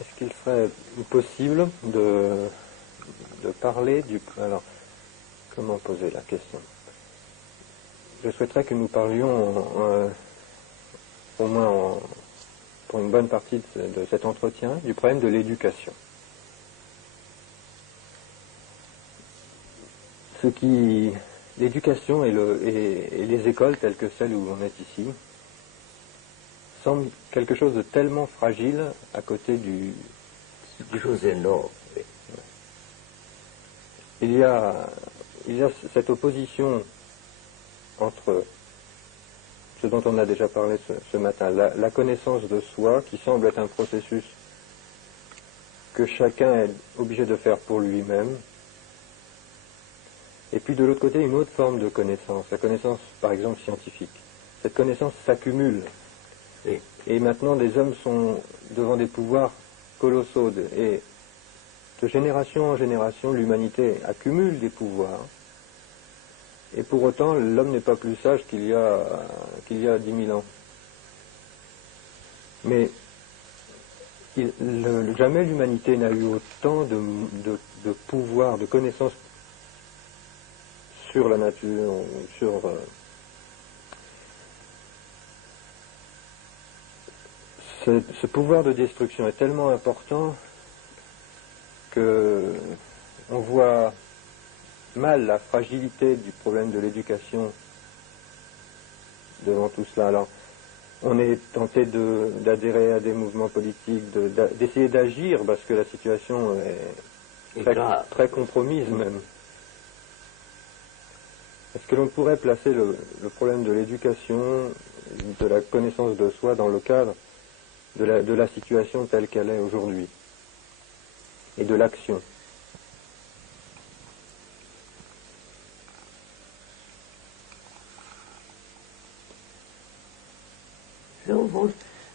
Est-ce qu'il serait possible de parler du... Alors, comment poser la question? Je souhaiterais que nous parlions, au moins pour une bonne partie de cet entretien, du problème de l'éducation. L'éducation et les écoles telles que celles où on est ici semblent quelque chose de tellement fragile à côté du... chose énorme. Il y a cette opposition entre ce dont on a déjà parlé ce matin, la connaissance de soi, qui semble être un processus que chacun est obligé de faire pour lui-même, et puis de l'autre côté une autre forme de connaissance, la connaissance par exemple scientifique. Cette connaissance s'accumule, et maintenant les hommes sont devant des pouvoirs colossaux, et de génération en génération l'humanité accumule des pouvoirs, et pour autant l'homme n'est pas plus sage qu'il y a 10 000 ans. Mais jamais l'humanité n'a eu autant de pouvoir, de connaissances sur la nature, sur ce pouvoir de destruction est tellement important que on voit mal la fragilité du problème de l'éducation devant tout cela. Alors, on est tenté d'adhérer à des mouvements politiques, d'essayer d'agir parce que la situation est très compromise même. Est-ce que l'on pourrait placer le problème de l'éducation, de la connaissance de soi dans le cadre de la situation telle qu'elle est aujourd'hui et de l'action?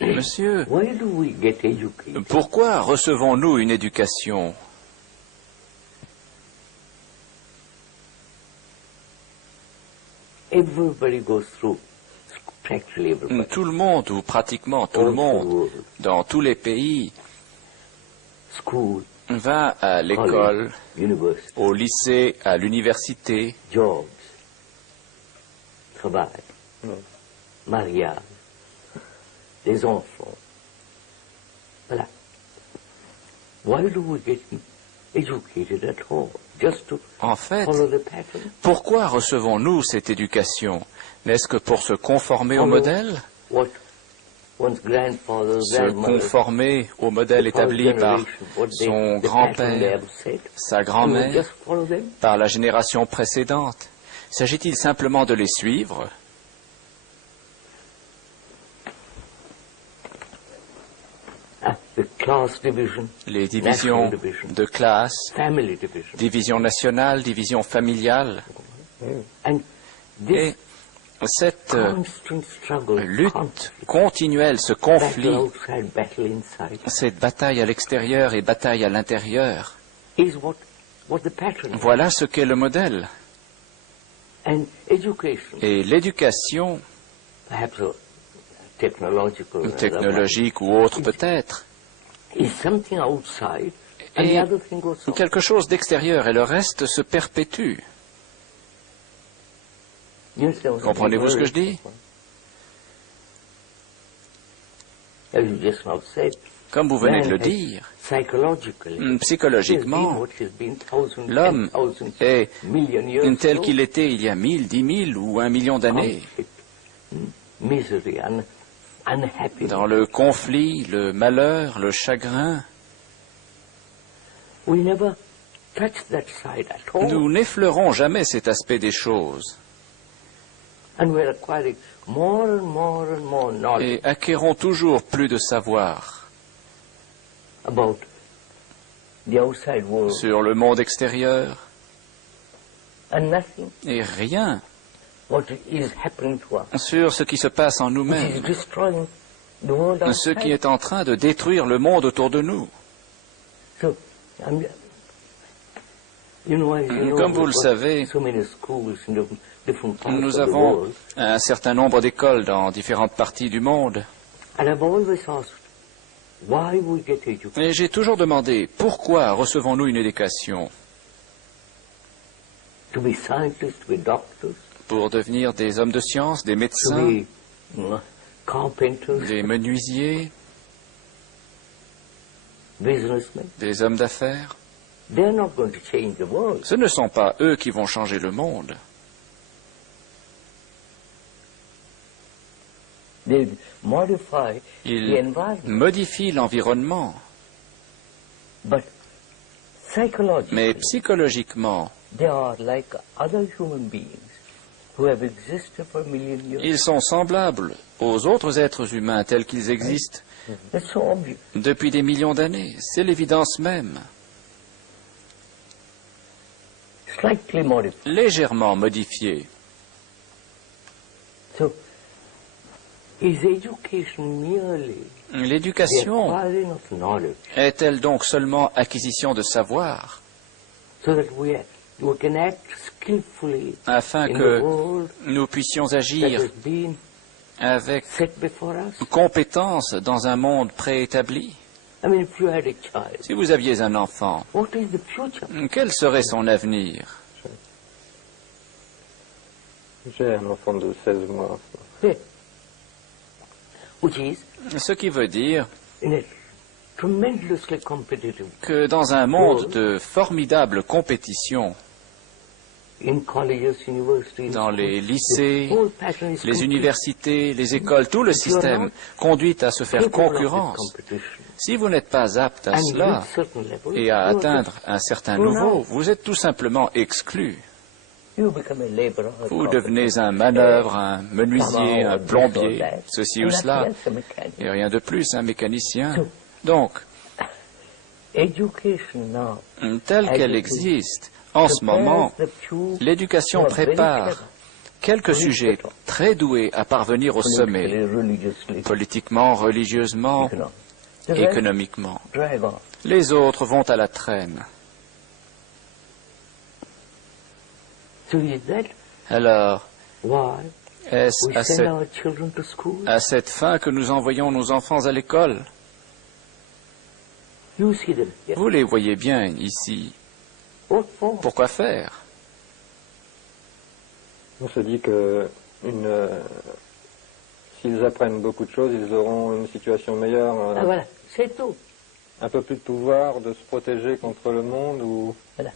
Monsieur, pourquoi recevons-nous une éducation? Tout le monde, ou pratiquement tout le monde, dans tous les pays, va à l'école, au lycée, à l'université, travail, mariage, des enfants. Voilà. Why do we get educated at all? Just to En fait, follow the pattern? pourquoi recevons-nous cette éducation? N'est-ce que pour se conformer au modèle? What one's grandfather, Se grandmother, conformer au modèle établi par son grand-père, sa grand-mère, just follow them? par la génération précédente? S'agit-il simplement de les suivre? The class division, Les divisions national division, de classe, family division. division nationale, division familiale, And et this cette constant struggle, lutte continuelle, ce battle conflit, outside, battle inside, cette bataille à l'extérieur et bataille à l'intérieur, is what the pattern is. voilà ce qu'est le modèle. And education, Et l'éducation, perhaps technological, technologique ou autre peut-être, is something outside, and Et the other thing goes on. quelque chose d'extérieur et le reste se perpétue. You understand what I'm Comprenez-vous ce que je dis? As you just now said, Comme vous venez de le man has dire, psychologically, psychologiquement, l'homme est tel qu'il était il y a 1000, 10 000 ou 1 million d'années, misery, unhappiness. dans le conflit, le malheur, le chagrin. We never touch that side at all. Nous n'effleurons jamais cet aspect des choses And we're acquiring more and more and more knowledge et acquérons toujours plus de savoir about the outside world, sur le monde extérieur and nothing et rien what is happening to us, sur ce qui se passe en which is nous-mêmes, destroying the world ce outside. qui est en train de détruire le monde autour de nous. So, you know, Comme vous le we've got savez, so many schools in different parts nous of the avons world, un certain nombre d'écoles dans différentes parties du monde. and I've always asked, Et j'ai toujours demandé, pourquoi recevons-nous une éducation? Pour devenir des hommes de science, des médecins, des menuisiers, des hommes d'affaires. Ce ne sont pas eux qui vont changer le monde. Ils modifient l'environnement. Mais psychologiquement, ils sont semblables aux autres êtres humains tels qu'ils existent depuis des millions d'années. C'est l'évidence même. Légèrement modifiés. L'éducation est-elle donc seulement acquisition de savoir, afin que nous puissions agir avec compétence dans un monde préétabli? Si vous aviez un enfant, quel serait son avenir? J'ai un enfant de 16 mois. Ce qui veut dire que dans un monde de formidable compétition, dans les lycées, les universités, les écoles, tout le système conduit à se faire concurrence. Si vous n'êtes pas apte à cela et à atteindre un certain niveau, vous êtes tout simplement exclu. Vous devenez un manœuvre, un menuisier, un plombier, ceci ou cela, et rien de plus, un mécanicien. Donc, telle qu'elle existe, en ce moment, l'éducation prépare quelques sujets très doués à parvenir au sommet, politiquement, religieusement, économiquement. Les autres vont à la traîne. Alors, est-ce à cette fin que nous envoyons nos enfants à l'école? Vous les voyez bien ici. Pourquoi faire? On se dit que s'ils apprennent beaucoup de choses, ils auront une situation meilleure. Voilà, c'est tout. Un peu plus de pouvoir, de se protéger contre le monde ou... Voilà.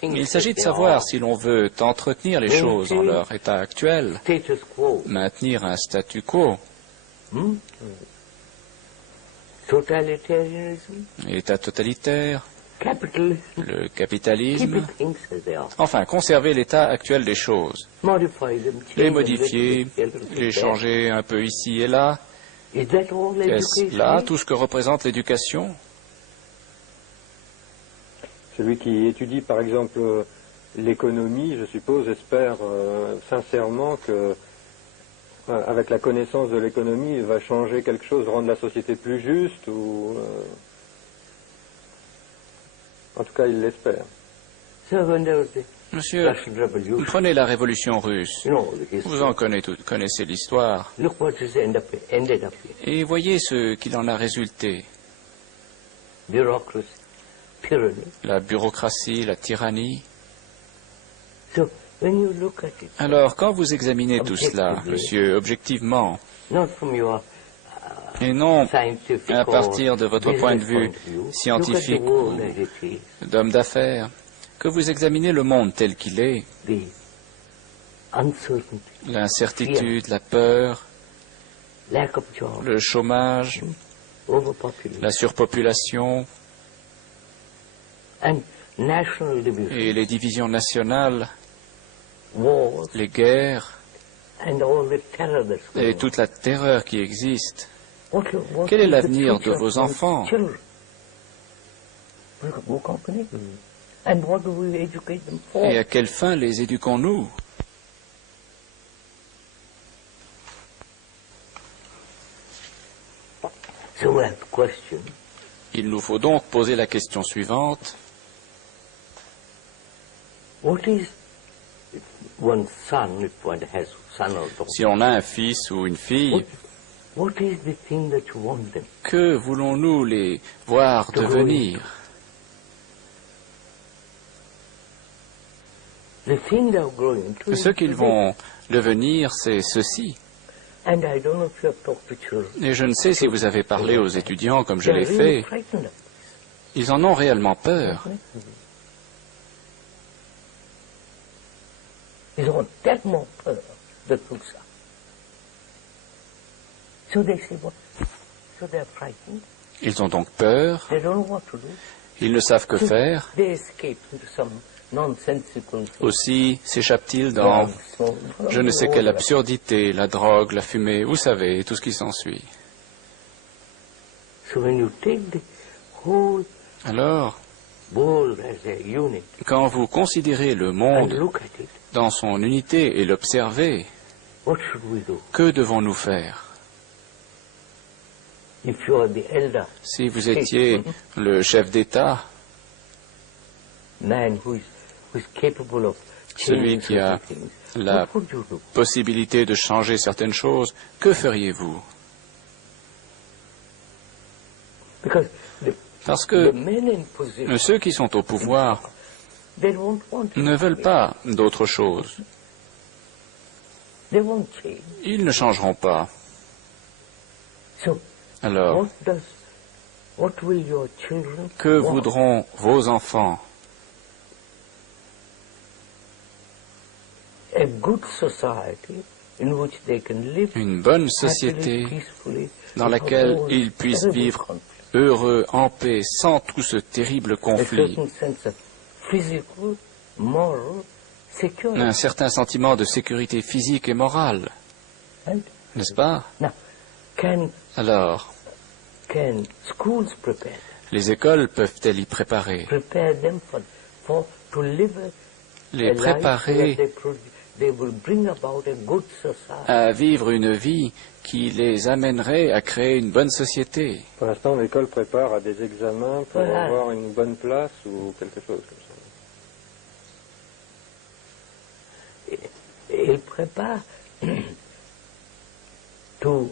Il s'agit de savoir si l'on veut entretenir les choses en leur état actuel, maintenir un statu quo, état totalitaire, le capitalisme, enfin conserver l'état actuel des choses, les modifier, les changer un peu ici et là. Est-ce là tout ce que représente l'éducation? Celui qui étudie, par exemple, l'économie, je suppose, espère sincèrement que, avec la connaissance de l'économie, il va changer quelque chose, rendre la société plus juste, ou... en tout cas, il l'espère. Monsieur, prenez la révolution russe. Vous en connaissez l'histoire. Et voyez ce qu'il en a résulté. La bureaucratie, la tyrannie. Alors, quand vous examinez tout cela, monsieur, objectivement, et non à partir de votre point de vue scientifique ou d'homme d'affaires, que vous examinez le monde tel qu'il est, l'incertitude, la peur, le chômage, la surpopulation, et les divisions nationales, les guerres et toute la terreur qui existe. Quel est l'avenir de vos enfants? Et à quelle fin les éduquons-nous? Il nous faut donc poser la question suivante. one son, if one has son or daughter, Si on a un fils ou une fille, what is the thing that you want them? que voulons-nous les voir devenir? The thing they are growing into Ce is qu'ils vont devenir, c'est ceci. And I don't know if you have talked to children. Et je ne sais si vous avez parlé aux étudiants comme je They are l'ai really fait. frightened of Ils en ont réellement peur. this. Ils ont tellement peur de tout ça. So they say, what? So they are frightened. Ils ont donc peur. They don't know what to do. Ils ne savent que faire. They escape into some nonsensical thing. Aussi s'échappent-ils dans je ne sais quelle absurdité, la drogue, la fumée, vous savez, tout ce qui s'ensuit. So when you take the whole Alors, world as a unit quand vous considérez le and monde look at it, dans son unité et l'observez, what should we do? que devons-nous faire? If you are the elder Si vous étiez le chef d'État, man who is capable of celui changing qui a certain things, la what would you do? possibilité de changer certaines choses, que feriez-vous? Because the, Parce que the men in position, ceux qui sont au pouvoir they won't want to ne veulent pas d'autre chose. They won't change. Ils ne changeront pas. So Alors, what will your children que want? voudront vos enfants? A good society in which they can live Une bonne happily, société peacefully, dans laquelle ils puissent terrible vivre conflict. heureux, en paix, sans tout ce terrible A conflit. certain sense of physical, moral security. Un certain sentiment de sécurité physique et morale, Right? n'est-ce pas? Now, can Alors, schools prepare les écoles peuvent-elles y préparer? them to live Les a life préparer where they will bring about a good society. à vivre une vie qui les amènerait à créer une bonne société. Pour l'instant, l'école prépare à des examens pour Voilà. avoir une bonne place ou quelque chose comme ça. Ils préparent to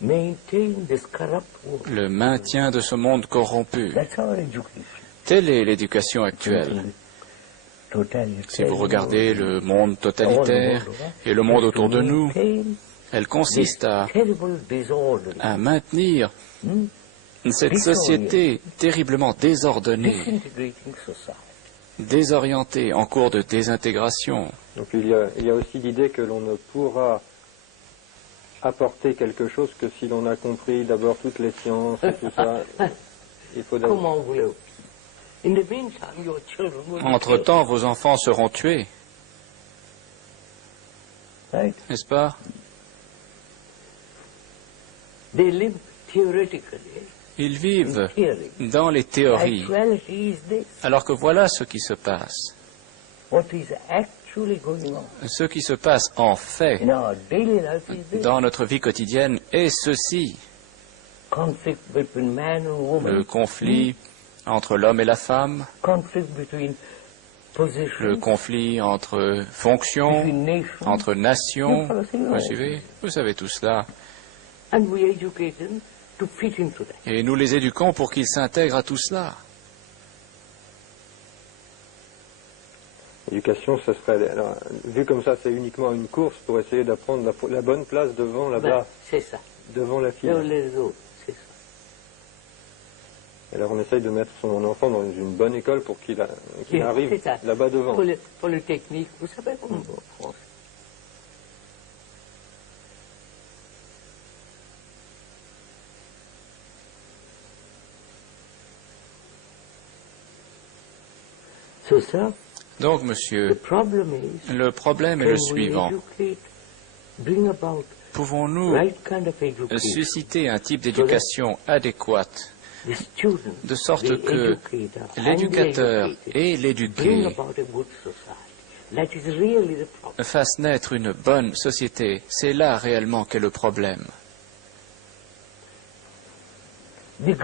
maintain this corrupt world. Le maintien de ce monde corrompu. That's our education. Telle est l'éducation actuelle. Si vous regardez le monde totalitaire et le monde autour de nous, elle consiste à maintenir cette société terriblement désordonnée, désorientée, en cours de désintégration. Donc il y a aussi l'idée que l'on ne pourra apporter quelque chose que si l'on a compris d'abord toutes les sciences et tout ça. Il faut d'abord... Comment voulez-vous? In the meantime, your children will be Entre-temps, vos enfants seront tués, killed, right? n'est-ce pas? They live theoretically. Ils vivent Theory. dans les théories, Actuality is this. alors que voilà ce qui se passe. What is actually going on Ce qui se passe en fait in our daily life is this. dans notre vie quotidienne est ceci, Conflict between man and woman. le conflit entre l'homme et la femme, Conflict between positions. le conflit entre fonctions, between nations. entre nations, vous suivez? Vous savez tout cela. And we educate them to fit into that. Et nous les éduquons pour qu'ils s'intègrent à tout cela. L'éducation, ça serait, alors, vu comme ça, c'est uniquement une course pour essayer d'apprendre la bonne place devant là-bas, C'est ça. devant la fille. Les autres, c'est ça. Alors on essaye de mettre son enfant dans une bonne école pour qu'il arrive C'est ça. là-bas devant. Polytechnique, vous savez comment on France. So, sir, Donc, the monsieur, problem is, le problème est can le we suivant. educate, bring about Pouvons-nous right kind of education, susciter un type d'éducation adéquate, the students, de sorte the que educator, and the l'éducateur educated et bring l'éduqué about a good society. That is really the problem. fassent naître une bonne société. C'est là réellement qu'est le problème. Les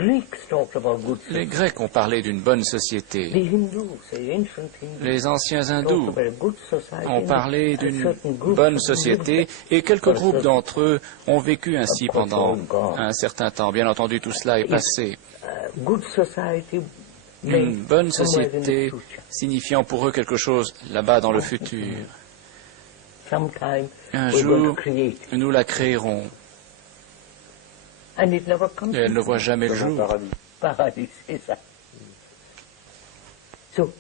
Grecs ont parlé d'une bonne société. Les anciens hindous ont parlé d'une bonne société et quelques groupes d'entre eux ont vécu ainsi pendant un certain temps. Bien entendu, tout cela est passé. Une bonne société signifiant pour eux quelque chose là-bas dans le futur. Un jour, nous la créerons. Et elle ne voit jamais le jour. Paradis, c'est ça. So,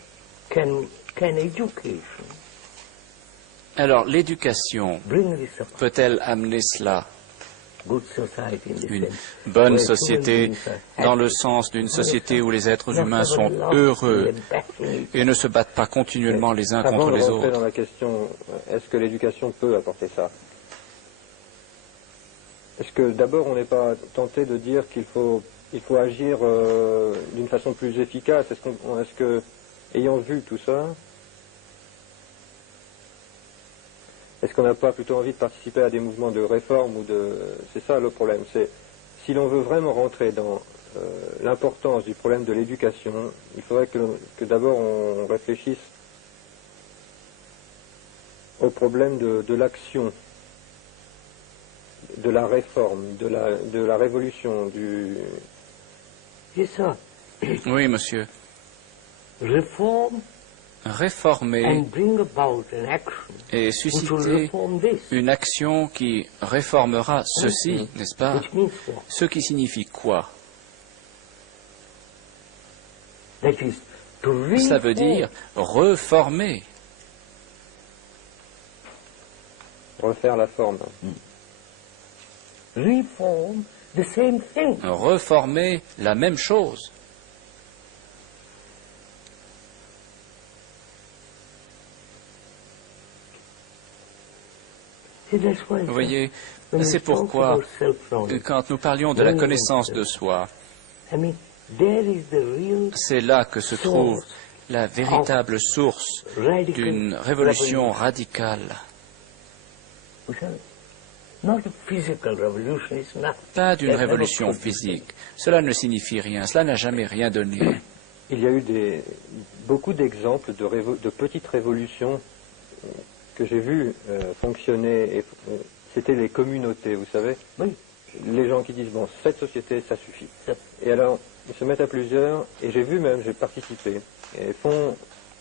can education Alors, l'éducation peut-elle amener cela? Une bonne société dans le sens d'une société où les êtres humains sont heureux et ne se battent pas continuellement les uns contre les autres. Dans la question, est-ce que l'éducation peut apporter ça? Est-ce que d'abord on n'est pas tenté de dire qu'il faut agir d'une façon plus efficace? Est-ce que, ayant vu tout ça, est-ce qu'on n'a pas plutôt envie de participer à des mouvements de réforme C'est ça le problème. C'est si l'on veut vraiment rentrer dans l'importance du problème de l'éducation, il faudrait que d'abord on réfléchisse au problème de l'action, de la réforme, de la révolution, C'est ça. Oui, monsieur. Réformer et susciter une action qui réformera ceci, n'est-ce pas? Ce qui signifie quoi? Cela veut dire reformer. Refaire la forme. Reformer la même chose. Vous voyez, c'est pourquoi, quand nous parlions de la connaissance de soi, c'est là que se trouve la véritable source d'une révolution radicale. Pas d'une révolution physique. Cela ne signifie rien. Cela n'a jamais rien donné. Il y a eu beaucoup d'exemples de petites révolutions que j'ai vues fonctionner. C'était les communautés, vous savez. Oui. Les gens qui disent, bon, cette société, ça suffit. Et alors, ils se mettent à plusieurs, et j'ai participé, et font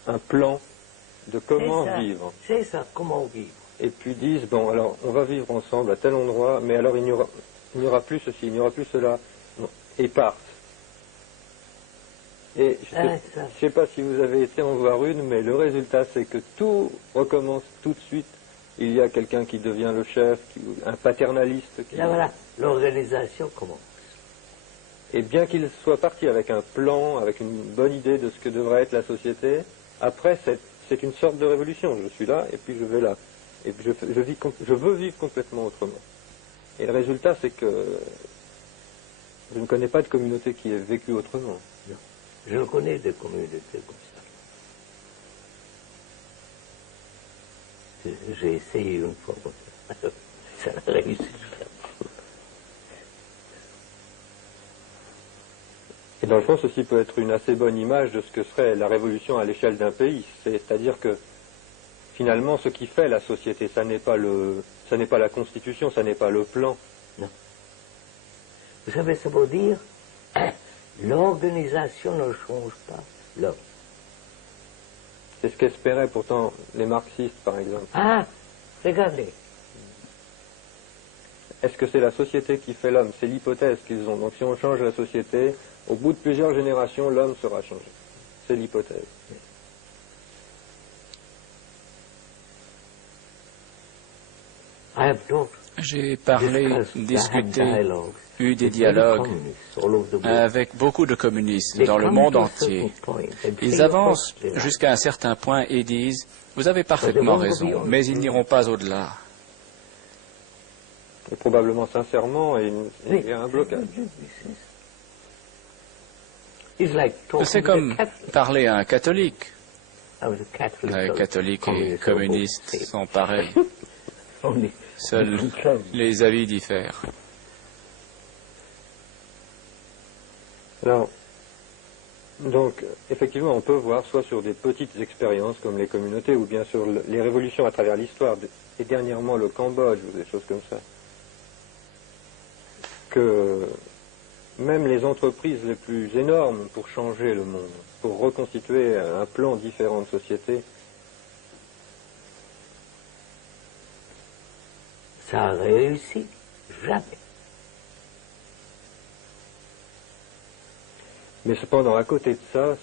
un plan de comment vivre. C'est ça, comment vivre. Et puis disent, bon, alors, on va vivre ensemble à tel endroit, mais alors il n'y aura plus ceci, il n'y aura plus cela, et partent. Et je ne sais pas si vous avez été en voir une, mais le résultat, c'est que tout recommence tout de suite. Il y a quelqu'un qui devient le chef, un paternaliste. Là, voilà, l'organisation commence. Et bien qu'il soit parti avec un plan, avec une bonne idée de ce que devrait être la société, après, c'est une sorte de révolution. Je suis là, et puis je vais là. Et puis je veux vivre complètement autrement. Et le résultat, c'est que je ne connais pas de communauté qui ait vécu autrement. Non. Je connais des communautés comme ça. J'ai essayé une fois. Ça n'a réussi. Et dans le fond, ceci peut être une assez bonne image de ce que serait la révolution à l'échelle d'un pays. C'est-à-dire que finalement, ce qui fait la société, ça n'est pas la constitution, ça n'est pas le plan. Non. Vous savez, ça veut dire l'organisation ne change pas l'homme. C'est ce qu'espéraient pourtant les marxistes, par exemple. Ah, regardez. Est-ce que c'est la société qui fait l'homme? C'est l'hypothèse qu'ils ont. Donc si on change la société, au bout de plusieurs générations, l'homme sera changé. C'est l'hypothèse. J'ai parlé, discuté, eu des dialogues avec beaucoup de communistes dans le monde entier. Ils avancent jusqu'à un certain point et disent « Vous avez parfaitement raison, mais ils n'iront pas au-delà. » Et probablement sincèrement, il y a un blocage. C'est comme parler à un catholique. Les catholiques et communistes sont pareils. Seuls les avis diffèrent. Alors, donc, effectivement, on peut voir soit sur des petites expériences comme les communautés, ou bien sur les révolutions à travers l'histoire, et dernièrement le Cambodge, ou des choses comme ça, que même les entreprises les plus énormes pour changer le monde, pour reconstituer un plan différent de société, ça a réussi jamais. Mais cependant, à côté de ça,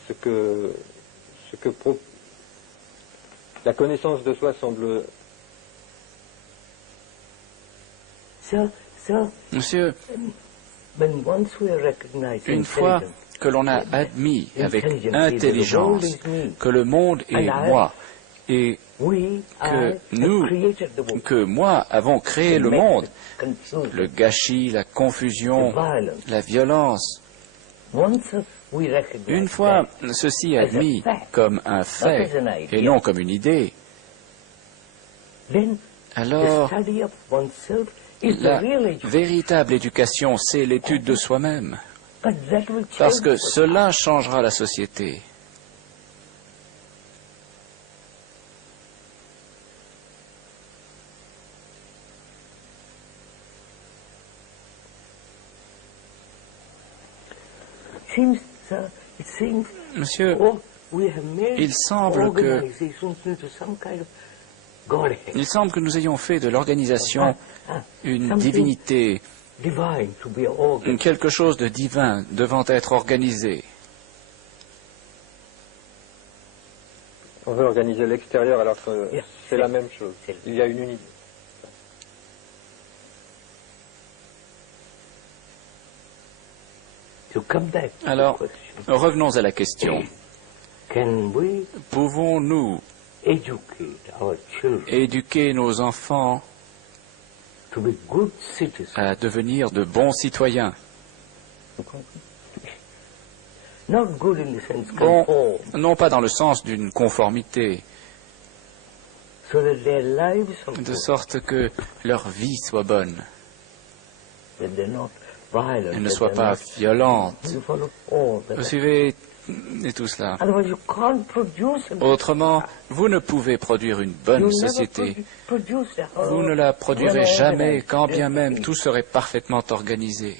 la connaissance de soi semble... Monsieur, une fois que l'on a admis avec intelligence que le monde est moi, et que moi avons créé le monde, le gâchis, la confusion, la violence, une fois ceci admis comme un fait et non comme une idée, alors la véritable éducation, c'est l'étude de soi-même, parce que cela changera la société. Monsieur, il semble que nous ayons fait de l'organisation une divinité, quelque chose de divin devant être organisé. On veut organiser l'extérieur alors que c'est la même chose. Il y a une unité. Alors, revenons à la question. Pouvons-nous éduquer nos enfants à devenir de bons citoyens? Bon, non pas dans le sens d'une conformité, de sorte que leur vie soit bonne, elle ne soit pas violente. Vous suivez et tout cela. Autrement, vous ne pouvez produire une bonne société. Vous ne la produirez jamais, quand bien même tout serait parfaitement organisé.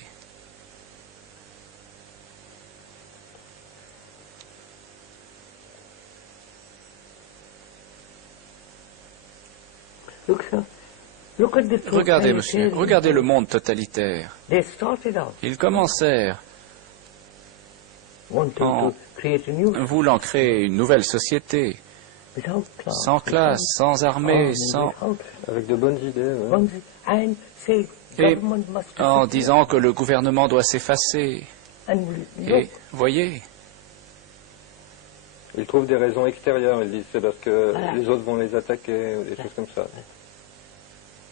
Regardez, monsieur, regardez le monde totalitaire. Ils commencèrent en voulant créer une nouvelle société, sans classe, sans armée, sans... Avec de bonnes idées, ouais. Et en disant que le gouvernement doit s'effacer. Et, voyez, ils trouvent des raisons extérieures, ils disent c'est parce que les autres vont les attaquer, ou des choses comme ça.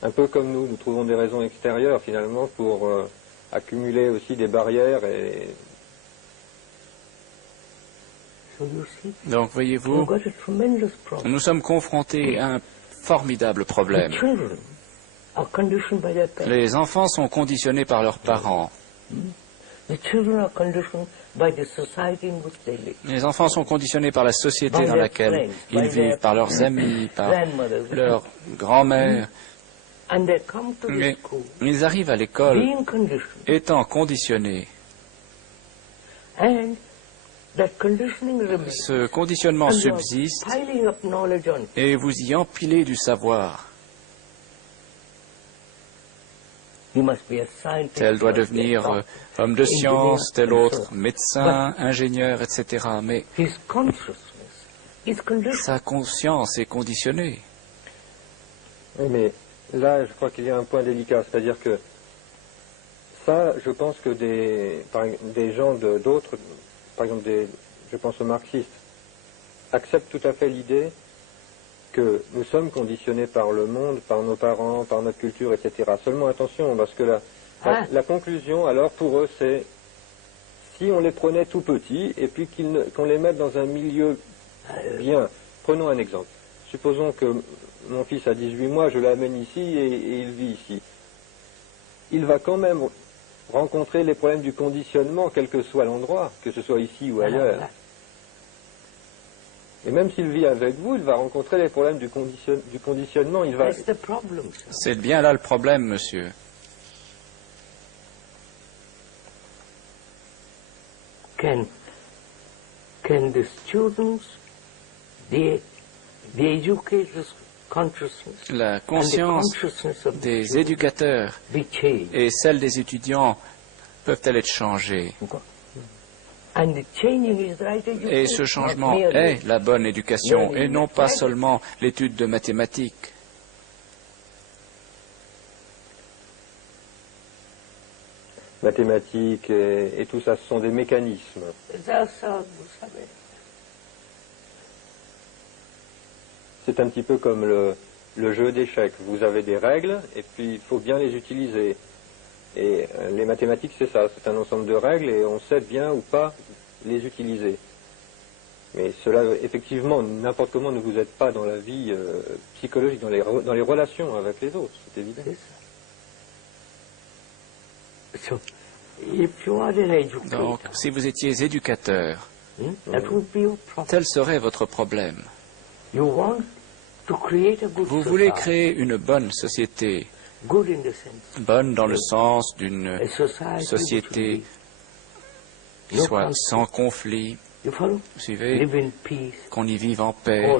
Un peu comme nous trouvons des raisons extérieures finalement pour accumuler aussi des barrières et... Donc, voyez-vous, nous sommes confrontés à un formidable problème. Les enfants sont conditionnés par leurs parents. Les enfants sont conditionnés par la société dans laquelle ils vivent, par leurs amis, par leur grand-mère. Mais ils arrivent à l'école étant conditionnés. Ce conditionnement subsiste et vous y empilez du savoir. Tel doit devenir homme de science, tel autre médecin, ingénieur, etc. Mais sa conscience est conditionnée. Oui, mais là, je crois qu'il y a un point délicat, c'est-à-dire que ça, je pense que des gens d'autres, par exemple, je pense aux marxistes, acceptent tout à fait l'idée que nous sommes conditionnés par le monde, par nos parents, par notre culture, etc. Seulement attention, parce que la conclusion, alors, pour eux, c'est si on les prenait tout petits et puis qu'on les mette dans un milieu bien. Prenons un exemple. Supposons que mon fils a 18 mois, je l'amène ici et il vit ici. Il va quand même rencontrer les problèmes du conditionnement, quel que soit l'endroit, que ce soit ici ou ailleurs. Et même s'il vit avec vous, il va rencontrer les problèmes du conditionnement. C'est bien là le problème, monsieur. Can the students, the educators' consciousness, la conscience des éducateurs et celle des étudiants peuvent-elles être changées? Et ce changement est la bonne éducation et non pas seulement l'étude de mathématiques. Mathématiques et tout ça, ce sont des mécanismes. C'est un petit peu comme le jeu d'échecs. Vous avez des règles et puis il faut bien les utiliser. Et les mathématiques, c'est ça, c'est un ensemble de règles et on sait bien ou pas les utiliser. Mais cela, effectivement, n'importe comment ne vous aide pas dans la vie psychologique, dans les relations avec les autres, c'est évident. Donc, si vous étiez éducateur, tel serait votre problème. Vous voulez créer une bonne société, bonne dans le sens d'une société qui soit sans conflit, vous suivez, qu'on y vive en paix,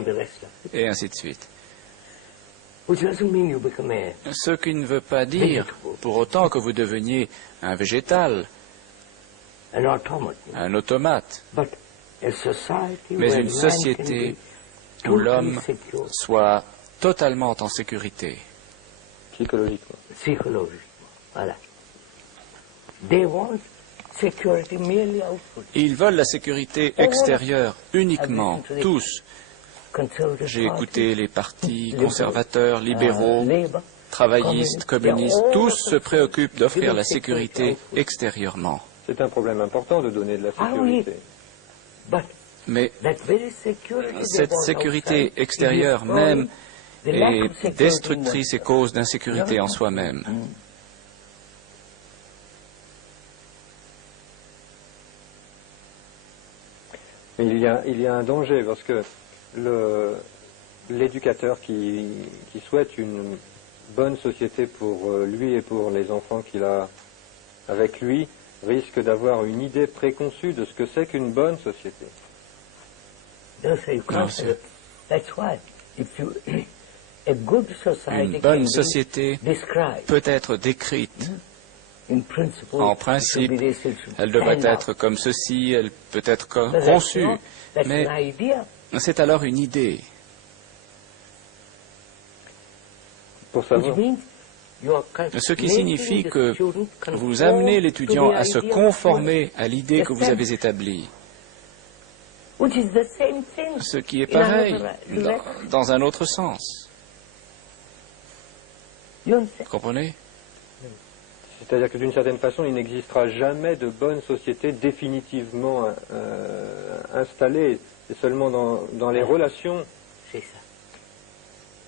et ainsi de suite. Ce qui ne veut pas dire pour autant que vous deveniez un végétal, un automate, mais une société où l'homme soit totalement en sécurité. Psychologiquement. Voilà. Ils veulent la sécurité extérieure uniquement, tous. J'ai écouté les partis conservateurs, libéraux, travaillistes, communistes, tous se préoccupent d'offrir la sécurité extérieurement. C'est un problème important de donner de la sécurité. Mais cette sécurité extérieure même est destructrice et cause d'insécurité en soi-même. Il y a un danger parce que l'éducateur qui souhaite une bonne société pour lui et pour les enfants qu'il a avec lui risque d'avoir une idée préconçue de ce que c'est qu'une bonne société. Une bonne société peut être décrite. En principe, elle devrait être comme ceci, elle peut être conçue, mais c'est alors une idée. Pour savoir. Ce qui signifie que vous amenez l'étudiant à se conformer à l'idée que vous avez établie. Ce qui est pareil dans un autre sens. Vous comprenez? C'est-à-dire que d'une certaine façon, il n'existera jamais de bonne société définitivement installée. C'est seulement dans les relations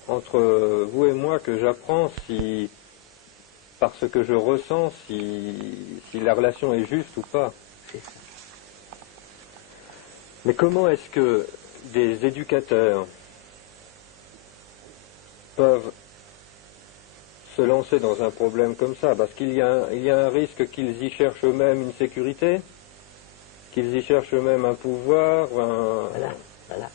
entre vous et moi que j'apprends si, par ce que je ressens, si la relation est juste ou pas. Mais comment est-ce que des éducateurs peuvent se lancer dans un problème comme ça? Parce qu'il y a un risque qu'ils y cherchent eux-mêmes une sécurité, qu'ils y cherchent eux-mêmes un pouvoir, Voilà.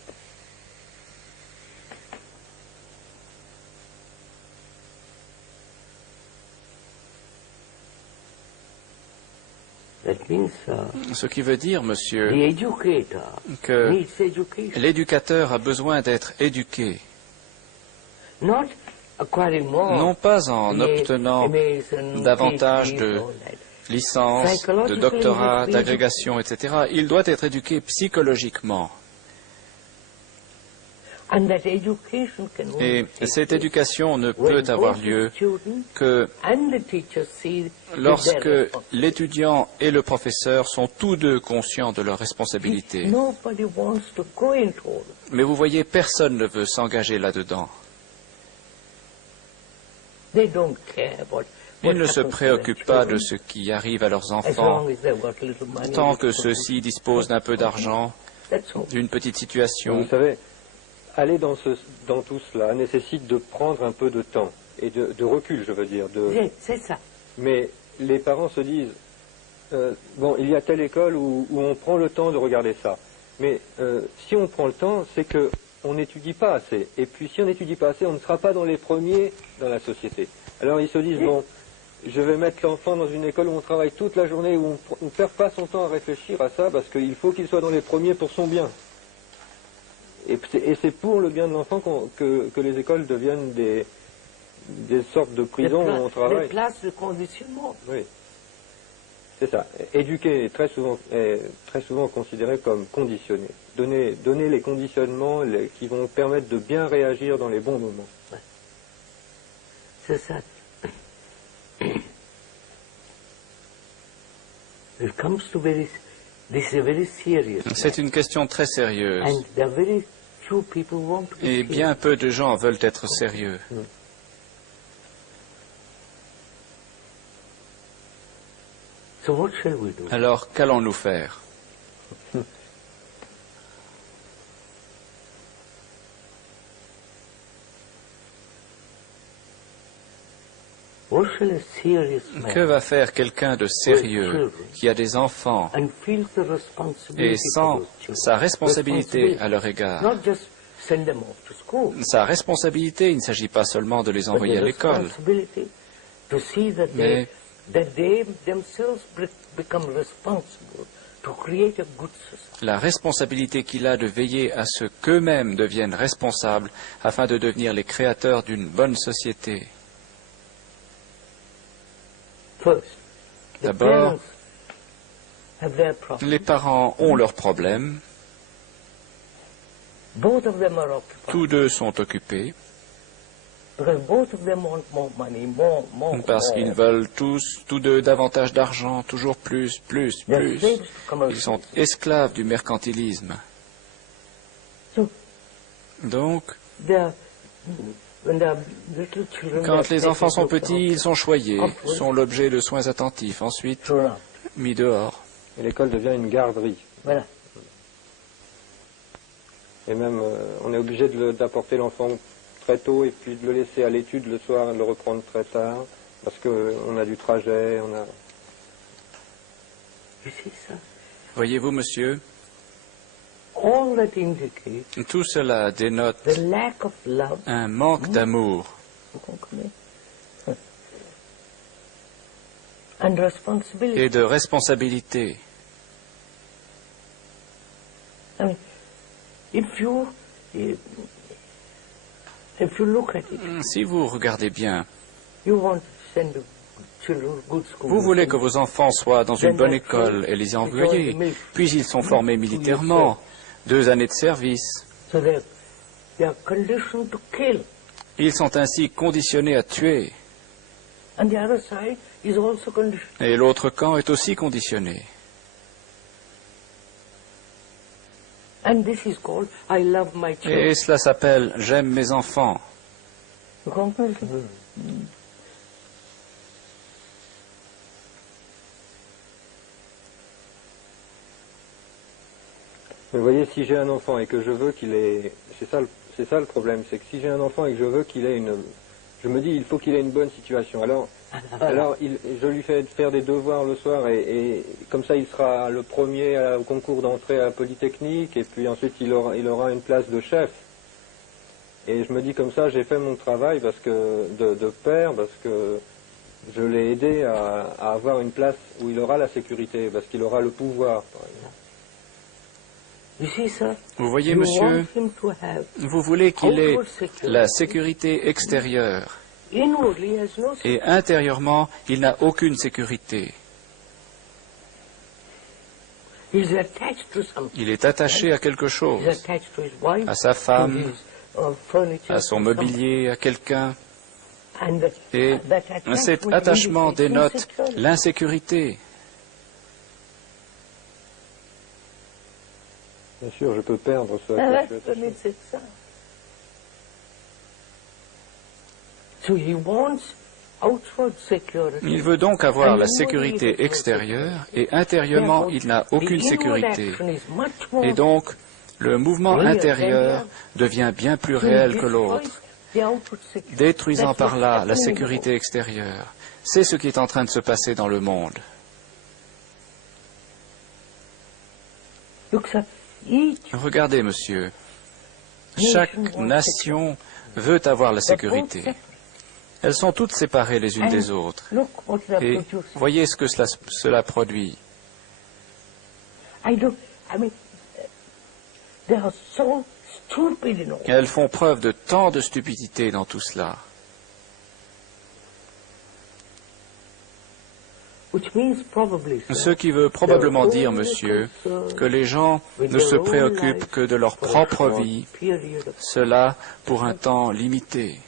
Ce qui veut dire, monsieur, que l'éducateur a besoin d'être éduqué. Non pas en obtenant davantage de licences, de doctorats, d'agrégations, etc. Il doit être éduqué psychologiquement. Et cette éducation ne peut avoir lieu que lorsque l'étudiant et le professeur sont tous deux conscients de leurs responsabilités. Mais vous voyez, personne ne veut s'engager là-dedans. Ils ne se préoccupent pas de ce qui arrive à leurs enfants, tant que ceux-ci disposent d'un peu d'argent, d'une petite situation. Vous savez, aller dans tout cela nécessite de prendre un peu de temps, et de recul, je veux dire. C'est ça. Mais les parents se disent, bon, il y a telle école où on prend le temps de regarder ça. Mais si on prend le temps, c'est qu'on n'étudie pas assez. Et puis si on n'étudie pas assez, on ne sera pas dans les premiers dans la société. Alors ils se disent, bon, je vais mettre l'enfant dans une école où on travaille toute la journée, où on ne perd pas son temps à réfléchir à ça, parce qu'il faut qu'il soit dans les premiers pour son bien. Et c'est pour le bien de l'enfant que les écoles deviennent des sortes de prisons où on travaille. Des places de conditionnement. Oui. C'est ça. Éduquer est très souvent considéré comme conditionné. Donner les conditionnements qui vont permettre de bien réagir dans les bons moments. Ouais. C'est ça. C'est une question très sérieuse. And there are very few people who want to be Et bien peu de gens veulent être sérieux. So what shall we do? Alors, qu'allons-nous faire? What shall a serious man Que va faire quelqu'un de sérieux qui a des enfants and feels the responsibility et sent for those children? sa responsabilité à leur égard? Not just send them off to school, Sa responsabilité, il ne s'agit pas seulement de les but envoyer the à l'école, responsibility to see that mais they themselves become responsible to create a good society. la responsabilité qu'il a de veiller à ce qu'eux-mêmes deviennent responsables afin de devenir les créateurs d'une bonne société. First, the D'abord, parents have their problems. les parents ont leurs problèmes, Both of them are occupied. tous deux sont occupés, Because both of them want more money, more. parce qu'ils veulent tous deux davantage d'argent, toujours plus. They're slaves to Ils commercialism. sont esclaves du mercantilisme. So, Donc, when they're little children, quand they're les enfants taken sont petits, ils sont choyés, sont l'objet de soins attentifs, ensuite thrown out. mis dehors. Et l'école devient une garderie. Voilà. Et même, on est obligé d'apporter l'enfant très tôt et puis de le laisser à l'étude le soir et de le reprendre très tard, parce qu'on a du trajet, on a... You see, sir? Voyez-vous, monsieur, All that indicates tout cela dénote the lack of love. un manque d'amour Vous comprenez? And responsibility. et de responsabilité. I mean, if you look at it, Si vous regardez bien, you want to send the children to good school. vous voulez que vos enfants soient dans une bonne école et les y envoyer, puis ils sont formés militairement, 2 années de service. So they are conditioned to kill. Ils sont ainsi conditionnés à tuer, And the other side is also conditioned. et l'autre camp est aussi conditionné. And this is called I love my children. Et cela s'appelle « j'aime mes enfants You comprehend? Mais vous voyez, si j'ai un enfant et que je veux qu'il ait... C'est ça le problème, c'est que si j'ai un enfant et que je veux qu'il ait une... Je me dis, il faut qu'il ait une bonne situation. Alors je lui fais faire des devoirs le soir et comme ça il sera le premier au concours d'entrée à la Polytechnique et puis ensuite il aura une place de chef. Et je me dis comme ça, j'ai fait mon travail parce que de père, parce que je l'ai aidé à avoir une place où il aura la sécurité, parce qu'il aura le pouvoir, par exemple. You see, sir? Vous voyez, You monsieur, want him to have vous voulez qu'il ait la sécurité extérieure, inwardly has no et intérieurement, il n'a aucune sécurité. He's attached to something. Il est attaché à quelque He's chose, attached to his wife, à sa to femme, his furniture, à son to something. mobilier, à quelqu'un. And Et that attachment cet attachement indicates dénote insecurity. l'insécurité. Bien sûr, je peux perdre ce à Now quoi that's je suis when attaché. it's so he wants Il veut donc avoir la sécurité extérieure et intérieurement, il n'a aucune sécurité. Et donc, le mouvement intérieur devient bien plus réel que l'autre, détruisant par là la sécurité extérieure. C'est ce qui est en train de se passer dans le monde. Regardez, monsieur, chaque nation veut avoir la sécurité. Elles sont toutes séparées les unes des autres. Et voyez ce que cela produit. Elles font preuve de tant de stupidité dans tout cela. Ce qui veut probablement dire, monsieur, que les gens ne se préoccupent que de leur propre vie, cela pour un temps limité.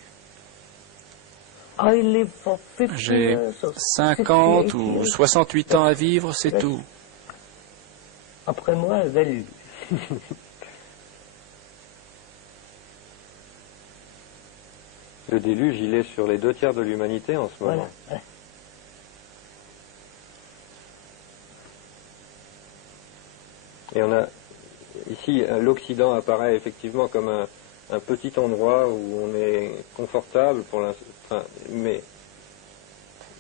J'ai 50 ou 68 ans à vivre, c'est tout. Après moi, value. Le déluge, il est sur les 2 tiers de l'humanité en ce moment. Voilà. Et on a ici, l'Occident apparaît effectivement comme un petit endroit où on est confortable pour l'instant, mais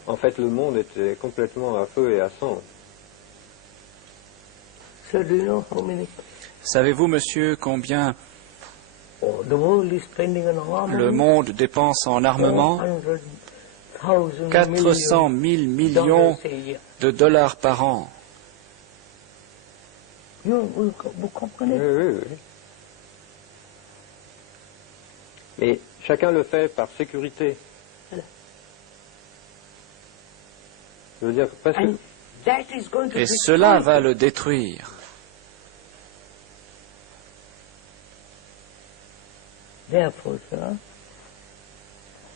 en fait le monde était complètement à feu et à sang. Savez-vous, monsieur, combien le monde dépense en armement? 400 000 millions de dollars par an. Vous comprenez? Oui. Mais chacun le fait par sécurité. Je veux dire, parce que... Et cela va le détruire.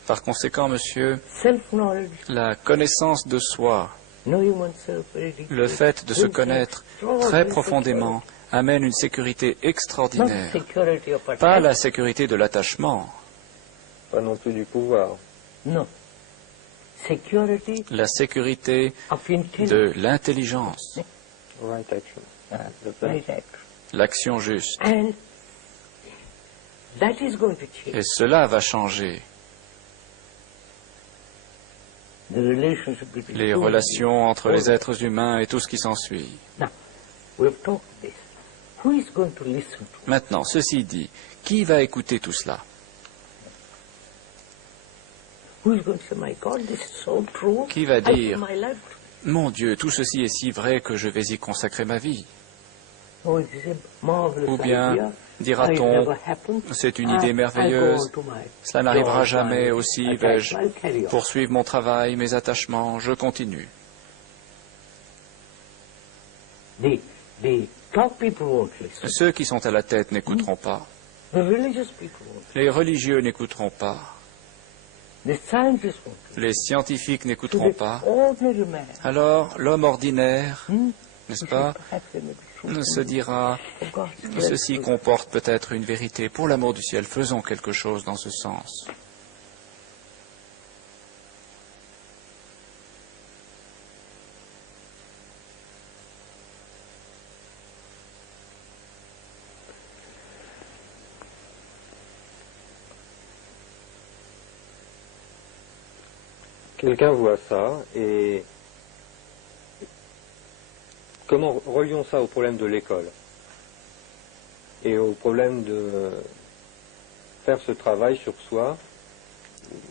Par conséquent, monsieur, la connaissance de soi, le fait de se connaître très profondément, amène une sécurité extraordinaire. Pas la sécurité de l'attachement. Pas non plus du pouvoir. Non. La sécurité de l'intelligence. Right action. L'action juste. Et cela va changer. Les relations entre les êtres humains et tout ce qui s'ensuit. Maintenant, ceci dit, qui va écouter tout cela? Qui va dire, mon Dieu, tout ceci est si vrai que je vais y consacrer ma vie? Ou bien dira-t-on, c'est une idée merveilleuse, cela n'arrivera jamais, aussi vais-je poursuivre mon travail, mes attachements, je continue. Ceux qui sont à la tête n'écouteront pas. Les religieux n'écouteront pas. Les scientifiques n'écouteront pas. Alors, l'homme ordinaire, n'est-ce pas, se dira, ceci comporte peut-être une vérité. Pour l'amour du ciel, faisons quelque chose dans ce sens. Quelqu'un voit ça et comment relions ça au problème de l'école et au problème de faire ce travail sur soi,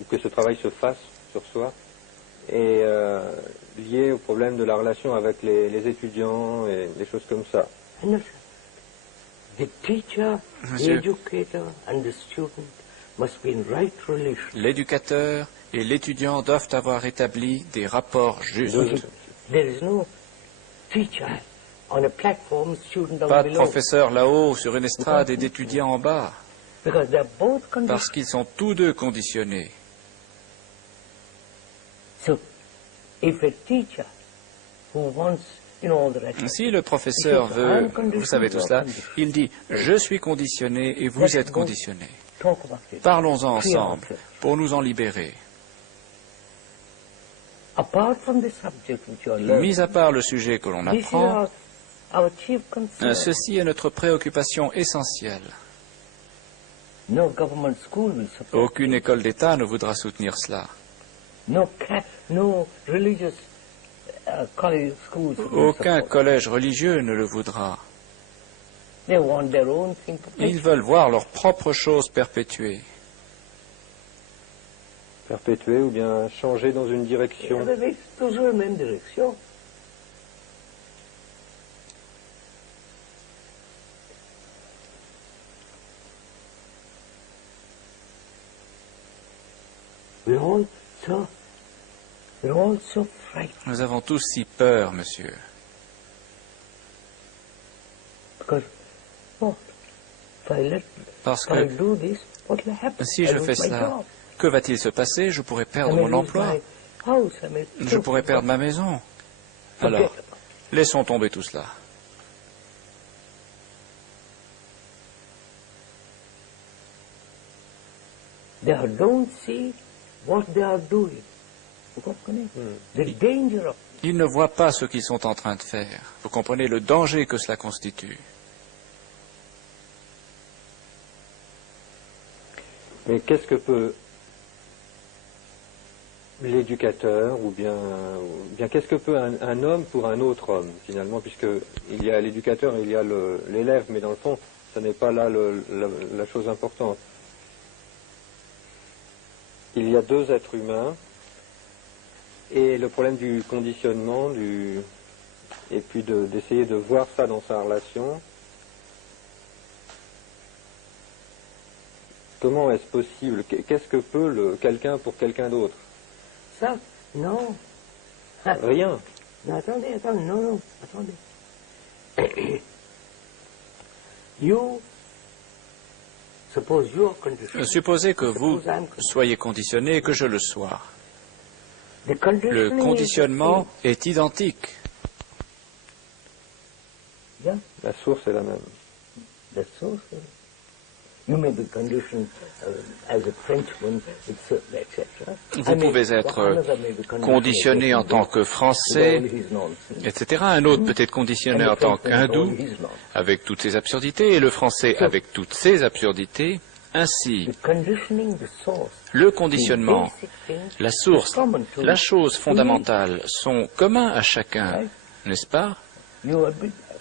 ou que ce travail se fasse sur soi, et lié au problème de la relation avec les étudiants et des choses comme ça. L'éducateur et l'étudiant doivent avoir établi des rapports justes. Pas de professeur là-haut sur une estrade et d'étudiants en bas, parce qu'ils sont tous deux conditionnés. Si le professeur veut, vous savez tout cela, il dit « Je suis conditionné et vous êtes conditionné. Parlons-en ensemble pour nous en libérer. » Mis à part le sujet que l'on apprend, ceci est notre préoccupation essentielle. Aucune école d'État ne voudra soutenir cela. Aucun collège religieux ne le voudra. Ils veulent voir leurs propres choses perpétuées. Perpétuer ou bien changer dans une direction. Toujours la même direction. Nous avons tous si peur, monsieur. Parce que si je fais cela, que va-t-il se passer? Je pourrais perdre mon emploi. Je pourrais perdre ma maison. Alors, laissons tomber tout cela. Ils ne voient pas ce qu'ils sont en train de faire. Vous comprenez le danger que cela constitue. Mais qu'est-ce que peut l'éducateur ou bien qu'est-ce que peut un homme pour un autre homme, finalement, puisqu'il y a l'éducateur et il y a l'élève, mais dans le fond, ce n'est pas là la chose importante. Il y a deux êtres humains, et le problème du conditionnement, et puis d'essayer de voir ça dans sa relation. Comment est-ce possible? Qu'est-ce que peut quelqu'un pour quelqu'un d'autre? Ça, non. Rien. Non, attendez, attendez. Supposez que vous soyez conditionné et que je le sois. Le conditionnement est identique. La source est la même. La source. You may be conditioned as a Frenchman, etc. Vous pouvez être conditionné en tant que Français, etc. Un autre peut être conditionné en tant qu'Hindou, avec toutes ses absurdités, et le Français avec toutes ses absurdités. Ainsi, le conditionnement, la source, la chose fondamentale sont communs à chacun, n'est-ce pas?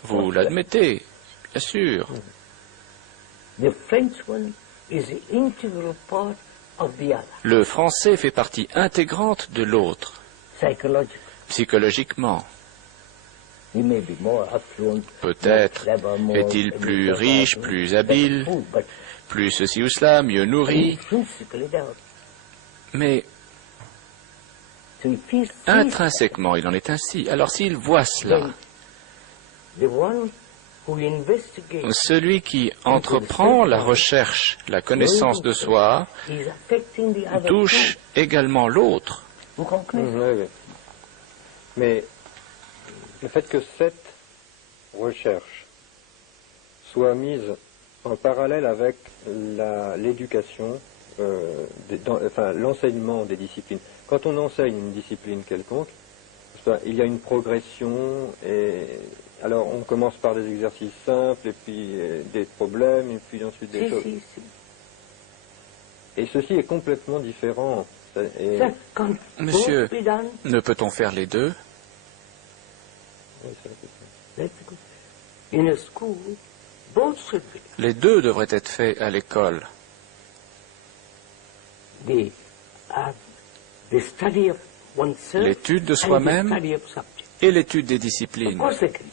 Vous l'admettez, bien sûr. Le français fait partie intégrante de l'autre, psychologiquement. Peut-être est-il plus riche, plus habile, plus ceci ou cela, mieux nourri, mais intrinsèquement il en est ainsi. Alors s'il voit cela, celui qui entreprend la recherche, la connaissance de soi, touche également l'autre. Oui. Mais le fait que cette recherche soit mise en parallèle avec l'éducation, l'enseignement des disciplines. Quand on enseigne une discipline quelconque, il y a une progression, et alors on commence par des exercices simples, et puis des problèmes, et puis ensuite des choses. Et ceci est complètement différent. Monsieur, ne peut-on faire les deux? Les deux devraient être faits à l'école. L'étude de soi-même et l'étude des disciplines.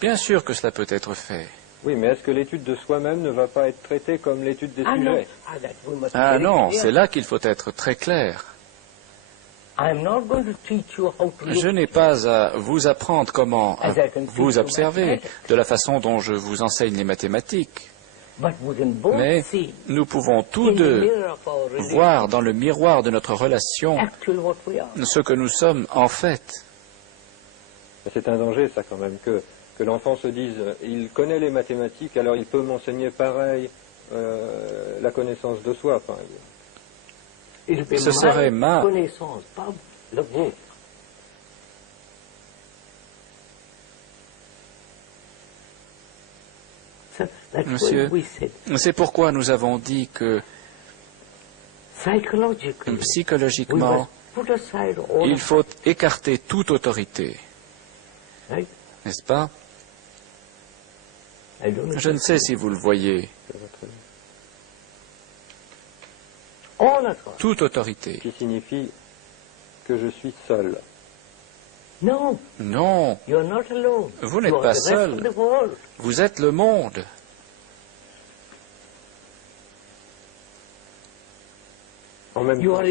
Bien sûr que cela peut être fait. Oui, mais est-ce que l'étude de soi-même ne va pas être traitée comme l'étude des sujets? Ah non, c'est là qu'il faut être très clair. Je n'ai pas à vous apprendre comment vous observer de la façon dont je vous enseigne les mathématiques. Mais nous pouvons tous deux voir dans le miroir de notre relation ce que nous sommes en fait. C'est un danger, ça, quand même, que l'enfant se dise il connaît les mathématiques, alors il peut m'enseigner pareil la connaissance de soi, par exemple. Ce serait ma... Monsieur, c'est pourquoi nous avons dit que psychologiquement, il faut écarter toute autorité. N'est-ce pas? Je ne sais si vous le voyez. Toute autorité. Qui signifie que je suis seul. Non, vous n'êtes pas seul. Vous êtes le monde. En même temps,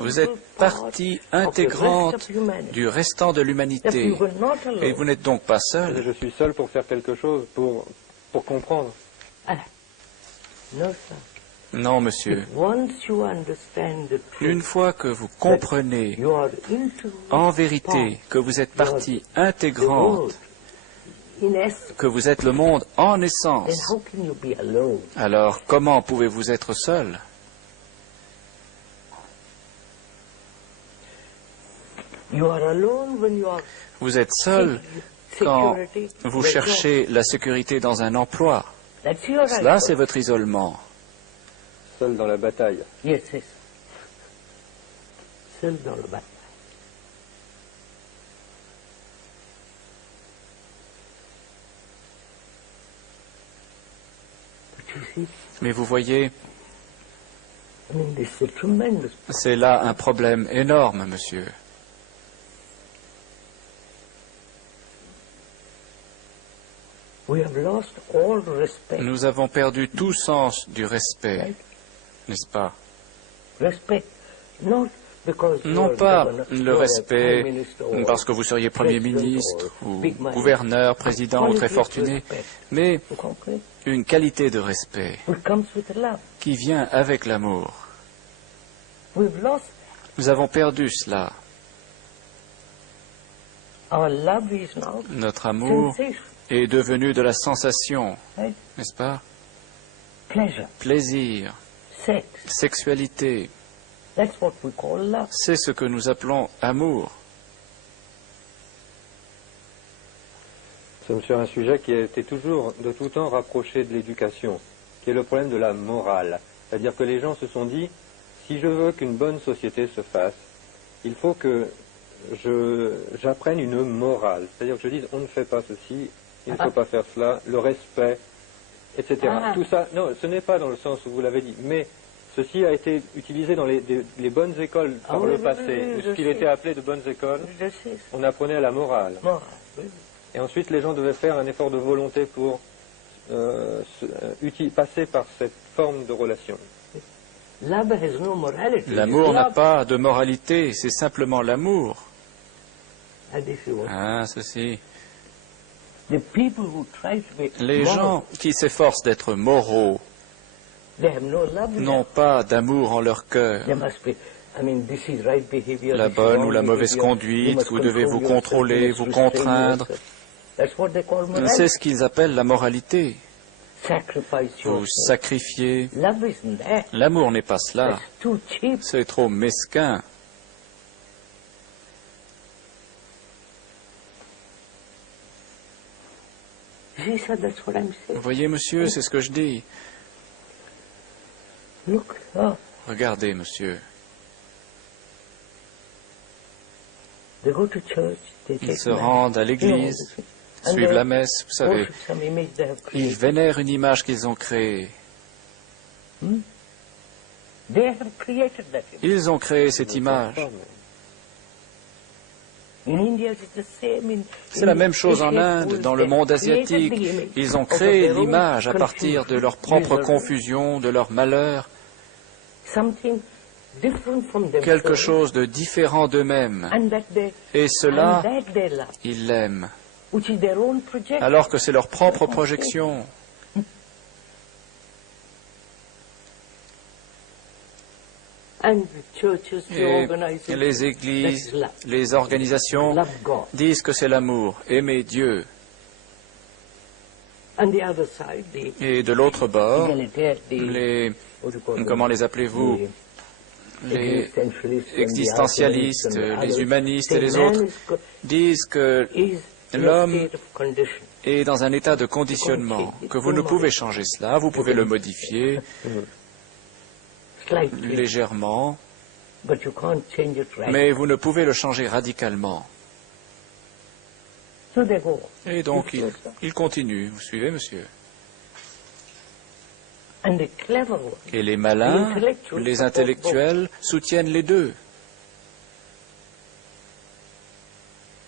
Vous êtes partie intégrante du restant de l'humanité. Et vous n'êtes donc pas seul. je suis seul pour faire quelque chose, pour comprendre. Non, monsieur. Une fois que vous comprenez en vérité que vous êtes partie intégrante, que vous êtes le monde en essence, alors comment pouvez-vous être seul? Vous êtes seul quand vous cherchez la sécurité dans un emploi. Cela, c'est votre isolement. Seul dans la bataille. Seul dans la bataille. Mais vous voyez, c'est là un problème énorme, monsieur. Nous avons perdu tout sens du respect, n'est-ce pas? Non pas le respect parce que vous seriez Premier ministre ou gouverneur, président ou très fortuné, mais une qualité de respect qui vient avec l'amour. Nous avons perdu cela. Notre amour est devenu de la sensation, n'est-ce pas? Plaisir, sexualité. C'est ce que nous appelons amour. Nous sommes sur un sujet qui a été toujours, de tout temps, rapproché de l'éducation, qui est le problème de la morale. C'est-à-dire que les gens se sont dit, si je veux qu'une bonne société se fasse, il faut que j'apprenne une morale. C'est-à-dire que je dise, on ne fait pas ceci, il ne faut pas faire cela, le respect, etc. Tout ça, non, ce n'est pas dans le sens où vous l'avez dit, mais ceci a été utilisé dans les bonnes écoles par le passé, ce qu'il était appelé de bonnes écoles. On apprenait à la morale. Et ensuite, les gens devaient faire un effort de volonté pour passer par cette forme de relation. L'amour n'a pas de moralité, c'est simplement l'amour. Ah, ceci. Les gens qui s'efforcent d'être moraux n'ont pas d'amour en leur cœur. La bonne ou la mauvaise conduite, vous devez vous contrôler, vous contraindre. C'est ce qu'ils appellent la moralité. Vous sacrifiez. L'amour n'est pas cela. C'est trop mesquin. Vous voyez, monsieur, c'est ce que je dis. Regardez, monsieur. Ils se rendent à l'église, suivent la messe, vous savez. Ils vénèrent une image qu'ils ont créée. Ils ont créé cette image. C'est la même chose en Inde, dans le monde asiatique. Ils ont créé l'image à partir de leur propre confusion, de leur malheur. Quelque chose de différent d'eux-mêmes. Et cela, ils l'aiment. Alors que c'est leur propre projection. Et les églises, les organisations disent que c'est l'amour, aimer Dieu. Et de l'autre bord, comment les appelez-vous? Les existentialistes, les humanistes et les autres disent que l'homme est dans un état de conditionnement, que vous ne pouvez changer cela, vous pouvez le modifier légèrement, mais vous ne pouvez le changer radicalement. Et donc, il continue. Vous suivez, monsieur? Et les malins, les intellectuels, soutiennent les deux.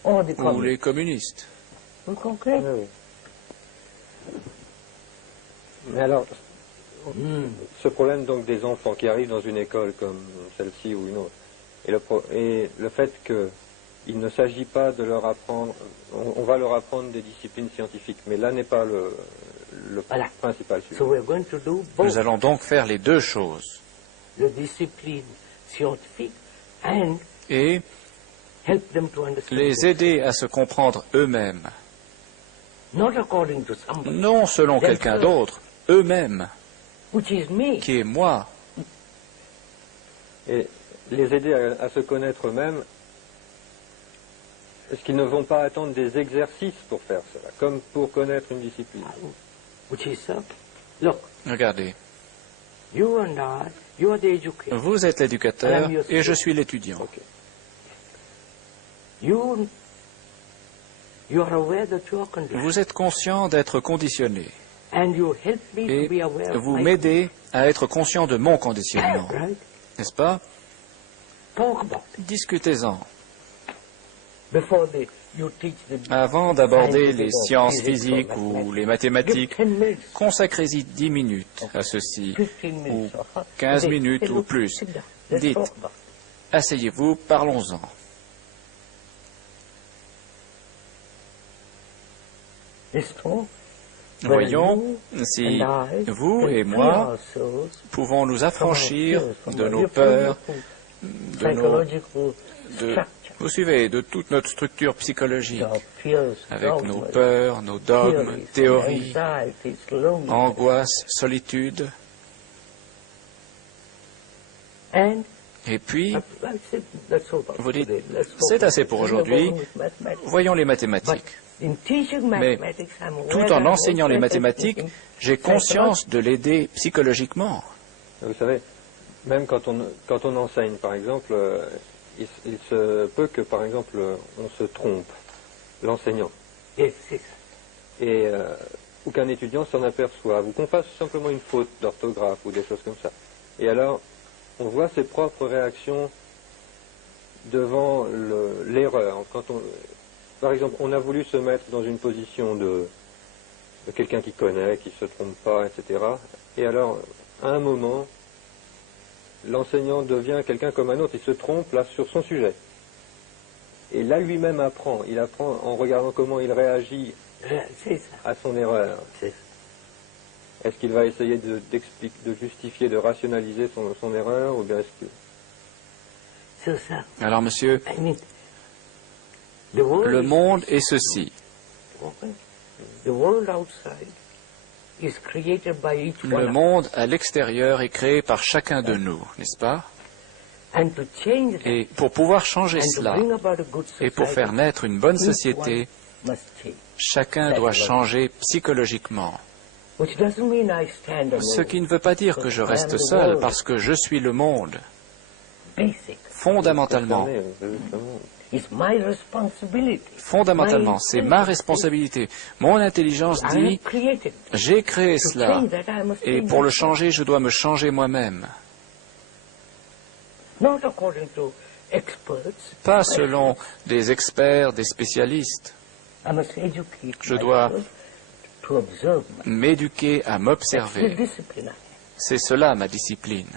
Ou les communistes. Oui. Mais alors, ce problème donc des enfants qui arrivent dans une école comme celle-ci ou une autre, et le fait qu'il ne s'agit pas de leur apprendre, on va leur apprendre des disciplines scientifiques, mais là n'est pas le principal sujet. Nous allons donc faire les deux choses. Et les aider à se comprendre eux-mêmes. Non selon quelqu'un d'autre, eux-mêmes, qui est moi. Et les aider à se connaître eux-mêmes, est-ce qu'ils ne vont pas attendre des exercices pour faire cela, comme pour connaître une discipline? Regardez. Vous êtes l'éducateur et je suis l'étudiant. Okay. Vous êtes conscient d'être conditionné. Et vous m'aidez à être conscient de mon conditionnement. N'est-ce pas? Discutez-en. Avant d'aborder les sciences physiques ou les mathématiques, consacrez-y 10 minutes à ceci, ou 15 minutes ou plus. Dites, asseyez-vous, parlons-en. Voyons si vous et moi pouvons nous affranchir de nos peurs, vous suivez, de toute notre structure psychologique, avec nos peurs, nos dogmes, théories, angoisses, solitude. Et puis, vous dites, c'est assez pour aujourd'hui, voyons les mathématiques. Mais tout en enseignant les mathématiques, j'ai conscience de l'aider psychologiquement. Vous savez, même quand on enseigne, par exemple, il se peut que, par exemple, on se trompe, l'enseignant. Et ou qu'un étudiant s'en aperçoive, ou qu'on fasse simplement une faute d'orthographe ou des choses comme ça. Et alors, on voit ses propres réactions devant l'erreur. Par exemple, on a voulu se mettre dans une position de quelqu'un qui connaît, qui ne se trompe pas, etc. Et alors, à un moment, l'enseignant devient quelqu'un comme un autre, il se trompe là sur son sujet. Et là, lui-même apprend. Il apprend en regardant comment il réagit à son erreur. Est-ce qu'il va essayer de justifier, de rationaliser son erreur, ou bien est-ce que... Alors, monsieur, le monde est ceci. Le monde à l'extérieur est créé par chacun de nous, n'est-ce pas? Et pour pouvoir changer cela, et pour faire naître une bonne société, chacun doit changer psychologiquement. Ce qui ne veut pas dire que je reste seul, parce que je suis le monde. Fondamentalement, c'est ma responsabilité. Mon intelligence dit, j'ai créé cela, et pour le changer, je dois me changer moi-même. Pas selon des experts, des spécialistes. Je dois m'éduquer à m'observer. C'est cela ma discipline.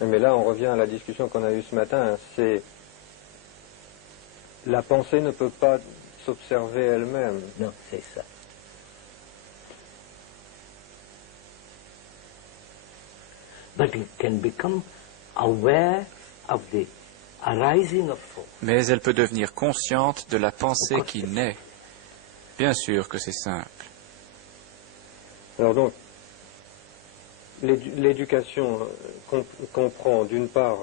Mais là, on revient à la discussion qu'on a eue ce matin. C'est la pensée ne peut pas s'observer elle-même. Non, c'est ça. Mais elle peut devenir consciente de la pensée qui naît. Bien sûr que c'est simple. Alors donc, l'éducation comprend d'une part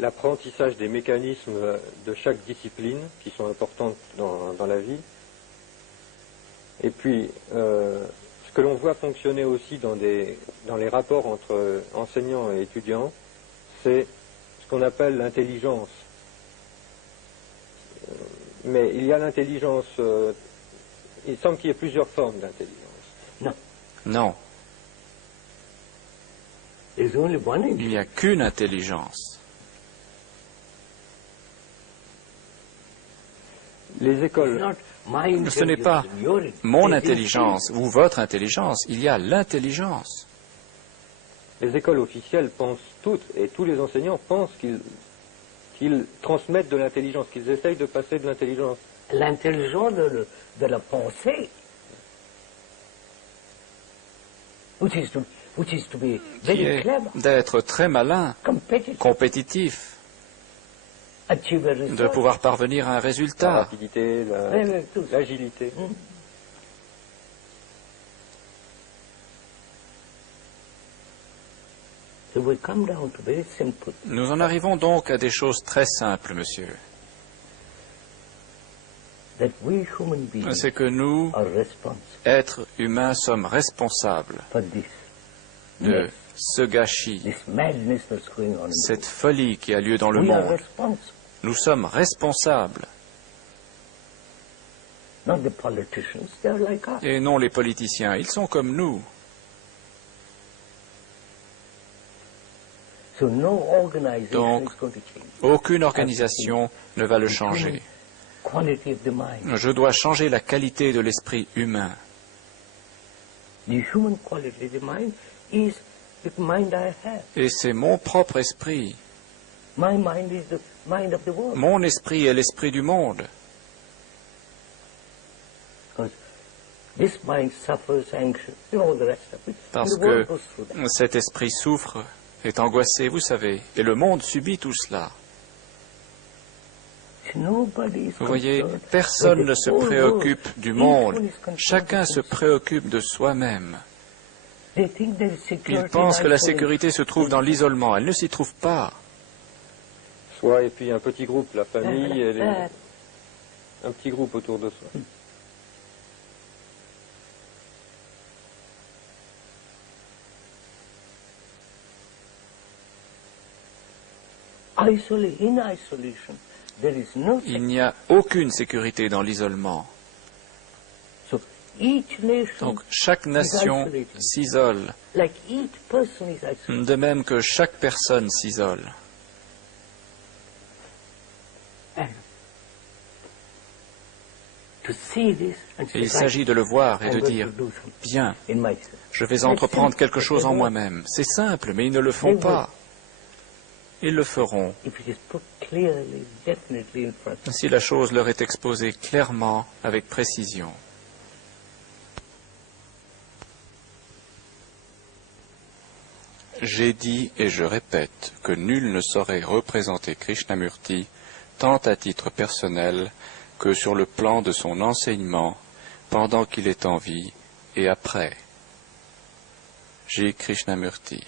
l'apprentissage des mécanismes de chaque discipline qui sont importantes dans la vie, et puis ce que l'on voit fonctionner aussi dans les rapports entre enseignants et étudiants, c'est ce qu'on appelle l'intelligence. Mais il y a l'intelligence, il semble qu'il y ait plusieurs formes d'intelligence. Non. Non. Il n'y a qu'une intelligence. Les écoles. Ce n'est pas mon intelligence ou votre intelligence, il y a l'intelligence. Les écoles officielles pensent toutes, et tous les enseignants pensent qu'ils transmettent de l'intelligence, qu'ils essayent de passer de l'intelligence. L'intelligence de la pensée, Qui est d'être très malin, compétitif, de pouvoir parvenir à un La résultat. rapidité, l'agilité. Nous en arrivons donc à des choses très simples, monsieur. C'est que nous, êtres humains, sommes responsables de ce gâchis, cette folie qui a lieu dans le monde. Nous sommes responsables. Et non les politiciens, ils sont comme nous. Donc, aucune organisation ne va le changer. Je dois changer la qualité de l'esprit humain. Et c'est mon propre esprit. Mon esprit est l'esprit du monde. Parce que cet esprit souffre, est angoissé, vous savez, et le monde subit tout cela. Vous voyez, personne ne se préoccupe du monde. Chacun se préoccupe de soi-même. Ils pensent que la sécurité se trouve dans l'isolement. Elle ne s'y trouve pas. Soi et puis un petit groupe, la famille, et un petit groupe autour de soi. Il n'y a aucune sécurité dans l'isolement. Donc chaque nation s'isole, de même que chaque personne s'isole. Et il s'agit de le voir et de dire, bien, je vais entreprendre quelque chose en moi-même. C'est simple, mais ils ne le font pas. Ils le feront si la chose leur est exposée clairement, avec précision. J'ai dit et je répète que nul ne saurait représenter Krishnamurti tant à titre personnel que sur le plan de son enseignement pendant qu'il est en vie et après. J. Krishnamurti.